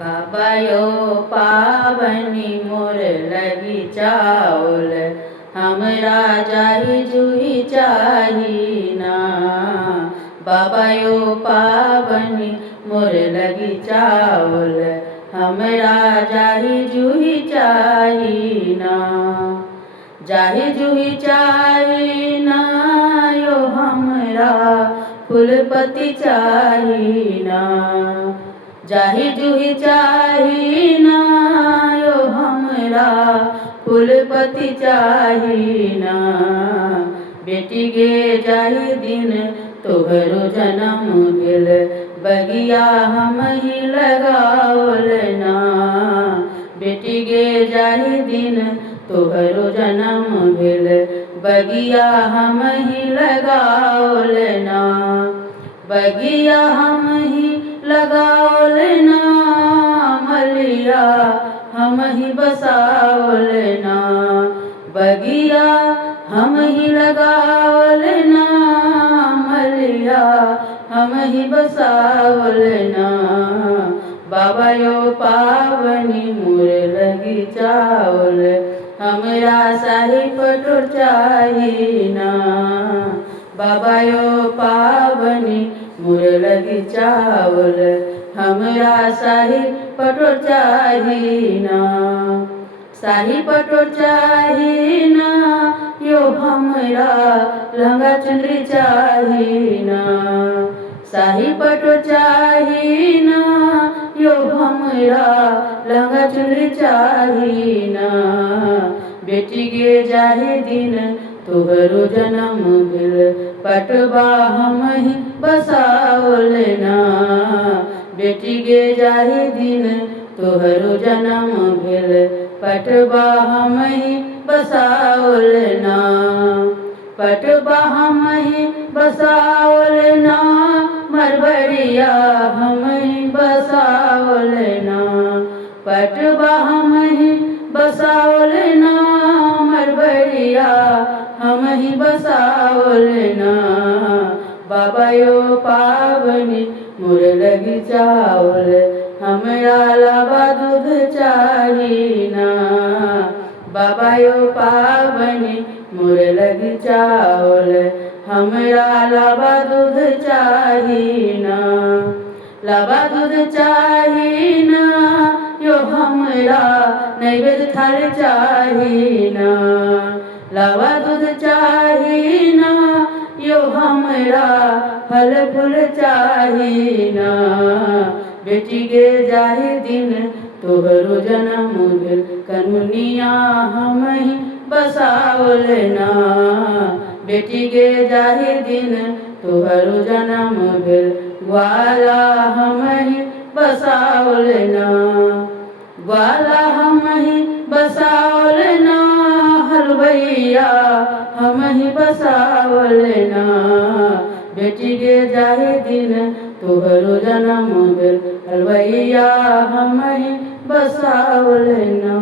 बाबायो पावनी मोर लगी चावल, हमरा जाही जुही चाही ना। बाबायो पावनी मोर लगी चावल, हमरा जाही जुही चाही ना। जाही जुही चाही ना यो हमरा फूलपति चाही ना। जाही जुही चाही ना यो हमरा फूलपति चाही ना। बेटी गे जाही दिन तोहरो जन्म भेल, बगिया हम ही लगावल ना। बेटी गे जाही दिन तोहरो जन्म भेल, बगिया हम ही लगावल ना। बगिया हम ही लगावल ना, मलिया हम ही बसावल ना। बगिया हम ही लगावल ना, मलिया हम ही बसावल ना। बाबायो पावनी मोर लगी चावल, हमरा शाही पटोर चाही ना। बाबायो पावनी मोर लगी चावल, हमरा शाही पटोर चाही ना। शाही पटोर चाही ना यो हमरा लहंगा चुनरी चाही ना। शाही पटोर चाही ना यो हमरा लहंगा चुनरी चाही ना। बेटी गे जाही दिन तोहरो जन्म भेल, पटवा हम ही बसावल ना। बेटी गे जाही दिन तोहरो जन्म भेल, पटवा हम ही बसावल ना। पटवा हम ही बसावल ना, मरबड़िया हम ही बसावल ना। पटवा हम ही बसावल ना, मरबड़िया हम ही बसावल ना। बाबायो पावनी मोर लगी चावल, हमरा लाबा दूध चाही ना। बाबायो पावनी मोर लगी चावल, हमरा लाबा दूध चाही ना। लाबा दूध चाही ना यो हमरा नैवेद्य थाल चाही ना। लाबा दूध चाही ना यो हमरा फल फूल चाही ना। बेटी गे जाही दिन तोहरो जन्म भेल, कनुनिया हम ही बसावल ना। बेटी गे जाही दिन तोहरो जन्म भेल, ग्वाला हम ही बसावल ना। ग्वाला हम ही बसावल ना, हलवैया हम ही बसावल ना। बेटी गे जाही दिन तोहरो जन्म भेल, हलवैया हम ही बसावल ना।